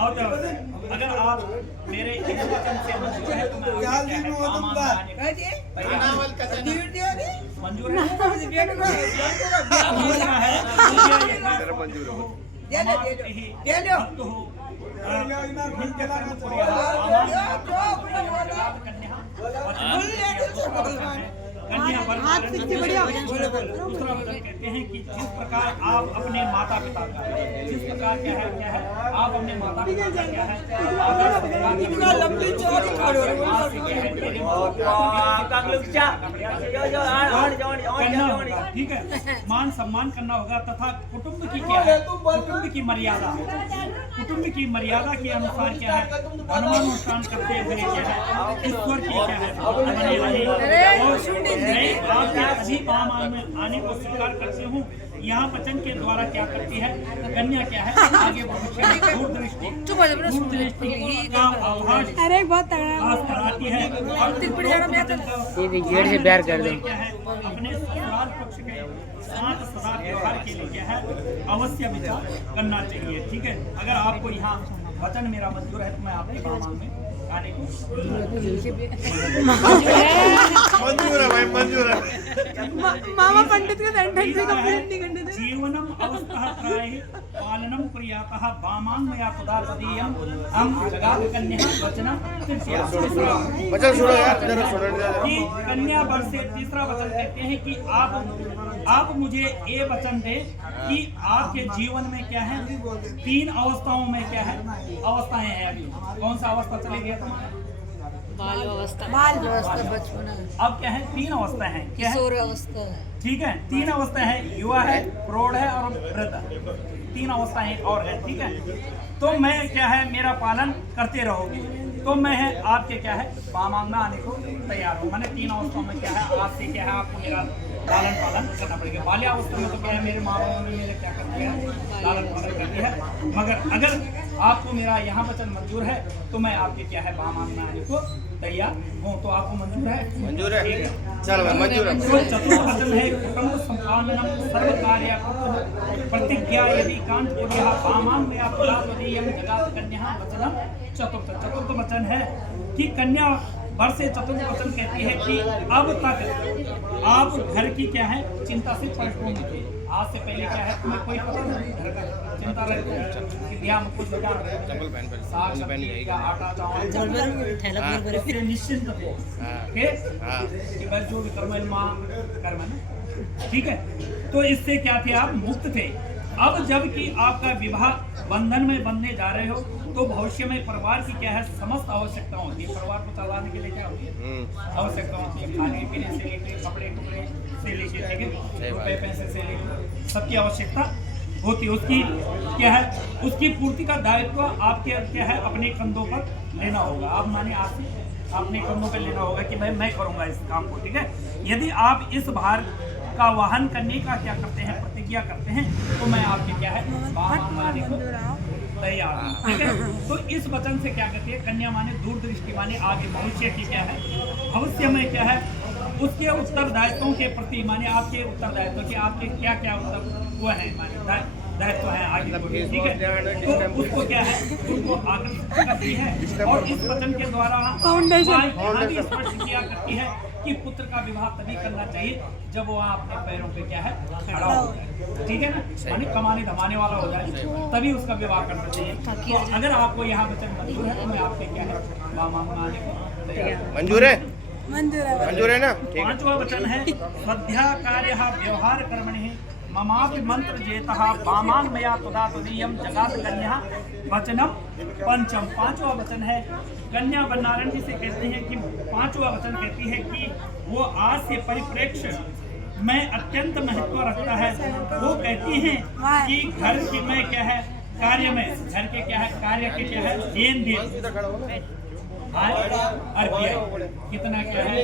और अगर आप मेरे इस वचन से मंजूर है तो मैं मंजूर दूसरा वचन कहते हैं कि जिस प्रकार आप अपने माता पिता का जिस प्रकार क्या है आप अपने माता पिता का क्या है ठीक है मान सम्मान करना होगा तथा कुटुंब की क्या है कुटुंब की मर्यादा के अनुसार क्या है अनुष्ठान करते हुए क्या है ईश्वर की क्या है अभी पामांग में आने को स्वीकार करते हूँ। यहाँ वचन के द्वारा क्या करती है कन्या क्या है आगे भविष्य में दूरदृष्टि का आभास कराती है से प्यार कर दो क्या है अपने ससुराल पक्ष के साथ सदा व्यवहार के लिए क्या है अवश्य विचार करना चाहिए। ठीक है अगर आपको यहाँ वचन मेरा मंजूर है तो मैं आपके पामांग में आने को मंजूर है भाई मंजूर है। मामा पंडित का सेंटेंस से कंप्लीट नहीं करने दे। जीवनम अवस्था त्राहि पालनम क्रियातः वामांग मया तदातदीयम हम जगात कन्या वचनम तृतीया वचन सुनो यार जरा सुनो कि कन्या वर से तीसरा वचन कहते हैं कि आप मुझे ये वचन दे कि आपके जीवन में क्या है 3 अवस्थाओं में क्या है अवस्थाएं हैं अभी कौन सा अवस्था चलेगी बाल अवस्था बचपन अब क्या है 3 अवस्थाएं हैं क्या है किशोर अवस्था ठीक है 3 अवस्थाएं हैं युवा है प्रौढ़ है और वृद्ध 3 अवस्थाएं और है ठीक है तो मैं क्या है मेरा पालन करते रहोगे तो मैं है आपके क्या है पामांग में आने को तैयार हूँ। मैंने 3 अवस्थाओं में क्या है आपसे क्या है आपको मेरा पालन करना पड़ेगा। बाल्यावस्था में तो क्या है मेरे माँ बाप ने मेरे क्या करती है लालन पालन करती है मगर अगर आपको मेरा यहाँ वचन मंजूर है तो मैं आपके क्या है पामांग में आने को तैयार हूँ। तो आपको मंजूर है मंजूर है चलो भाई मंजूर है। तो चतुर्थ वचन है कुटुंब संपादनम सर्व कार्य प्रतिज्ञा यदि कांत पुण्यः पामांग में आप जगात कन्या वचनम चतुर्थ वचन है कि कन्या वर से चतुर्थ वचन कहती है कि अब तक आप घर की क्या है चिंता से परिपूर्ण थे। आज से पहले क्या है तुम्हें कोई पता नहीं घर का चिंता रहती है कि ध्यान कुछ साग सब्जी का आटा चावल फिर निश्चिंत थे कि बस जो भी कर्म माँ कर्म है ठीक है तो इससे क्या थे आप मुक्त थे। अब जबकि आपका विवाह बंधन में बनने जा रहे हो तो भविष्य में परिवार की क्या है समस्त आवश्यकता होती है। परिवार को चलाने के लिए क्या होती है आवश्यकता होती है खाने पीने से लेकर कपड़े से लेकर ठीक है रुपए पैसे से लेकर सबकी आवश्यकता होती है। उसकी क्या है उसकी पूर्ति का दायित्व आपके क्या है अपने कंधों पर लेना होगा। आप माने आप अपने कंधों पर लेना होगा कि भाई मैं करूँगा इस काम को ठीक है। यदि आप इस भार का वहन करने का क्या करते हैं प्रतिज्ञा करते हैं तो मैं आपके क्या है माने को तैयार हूं ठीक है। तो इस वचन से क्या कहते हैं कन्या माने दूरदृष्टि माने आगे भविष्य की क्या है भविष्य में क्या है उसके उत्तरदायित्वों के प्रति माने आपके उत्तरदायित्व के आपके क्या क्या उत्तर वो है माने दायित्व है आगे ठीक है। तो उसको क्या है उनको आकर्षित करती है और इस वचन के द्वारा स्पष्ट किया करती है कि पुत्र का विवाह तभी करना चाहिए जब वो अपने पैरों पे क्या है खड़ा हो जाए ठीक है ना माने कमाने धमाने वाला हो जाए तभी उसका विवाह करना चाहिए। तो अगर आपको यहाँ वचन मंजूर है तो मैं आपके क्या है मामा आने को मंजूर है ना। 5वां वचन है मध्या कार्य व्यवहार कर्मणि ममापि मंत्र जेतः वामांग मया तदातदीयम जगात कन्या वचनम पंचम। 5वां वचन है कन्या बनारण जी से कहते हैं कि 5वां वचन कहती है कि वो आज से परिप्रेक्ष्य में अत्यंत महत्व रखता है। वो कहती हैं कि घर की में क्या है कार्य में घर के क्या है कार्य के क्या है लेन देन कितना क्या है